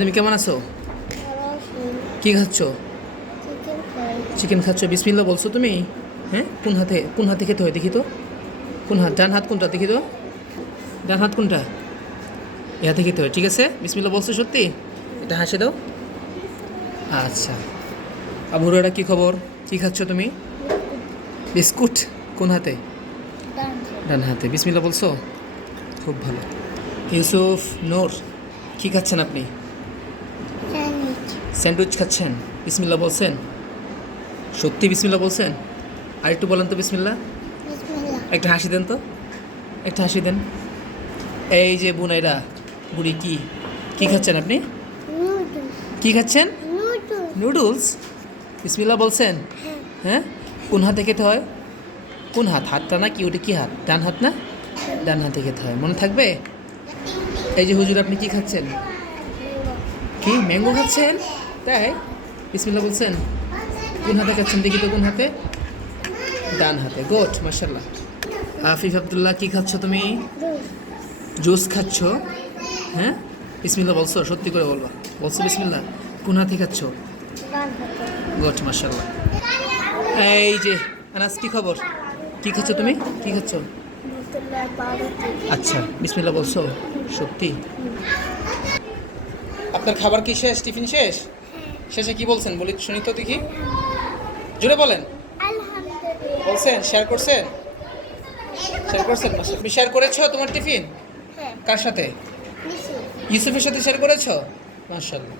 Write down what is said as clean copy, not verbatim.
তুমি কেমন আছো? কি খাচ্ছ? চিকেন খাচ্ছ? বিসমিল্লাহ বলছো তুমি? হ্যাঁ, কোন হাতে খেতে হয় দেখি তো? কোন হাত? ডান হাত কোনটা দেখি তো? ডান হাত কোনটা? এ হাতে খেতে হয়, ঠিক আছে? বিসমিল্লাহ বলছো সত্যি? এটা হাসে দাও। আচ্ছা, আবুরাটা কি খবর? কি খাচ্ছ তুমি? বিস্কুট? কোন হাতে? ডান হাতে। বিসমিল্লাহ বলছো? খুব ভালো। ইউসুফ নূর, কি খাচ্ছেন আপনি? স্যান্ডউইচ খাচ্ছেন? বিসমিল্লাহ বলছেন? সত্যি বিসমিল্লাহ বলছেন? আর একটু বলেন তো বিসমিল্লাহ। একটা হাসি দেন তো, একটা হাসি দেন। এই যে বুনাইরা, বুড়ি কি কি খাচ্ছেন আপনি? কি খাচ্ছেন? নুডলস? বিসমিল্লাহ বলছেন? হ্যাঁ, কোন হাতে খেতে হয়? কোন হাত? হাতটা না কি ওটা? কি হাত? ডান হাত না? ডান হাতে খেতে হয়, মনে থাকবে? এই যে হুজুর, আপনি কি খাচ্ছেন? কি ম্যাঙ্গো খাচ্ছেন? তাই? বিসমিল্লাহ বলছেন? কোন হাতে খাচ্ছেন দেখি তো, কোন হাতে? ডান হাতে। গুড, মাশাআল্লাহ। আফিফ আব্দুল্লাহ, কি খাচ্ছ তুমি? জুস খাচ্ছ? হ্যাঁ, বিসমিল্লাহ বলছো? সত্যি করে বলবা। বলছো বিসমিল্লাহ? কোন হাতে খাচ্ছ? গুড, মাশাআল্লাহ। এই যে আনাস, কি খবর? কি খাচ্ছ তুমি? কি খাচ্ছ? আচ্ছা, বিসমিল্লাহ বলছো? সত্যি? আপনার খাবার কি শেষ? টিফিন শেষ? শেষে কি বলছেন বলি শুনি তো দেখি, জুড়ে বলেন। বলছেন? শেয়ার করছেন? শেয়ার করছেন? তুমি শেয়ার করেছো তোমার টিফিন? কার সাথে? ইউসুফের সাথে শেয়ার করেছো? মাশাআল্লাহ।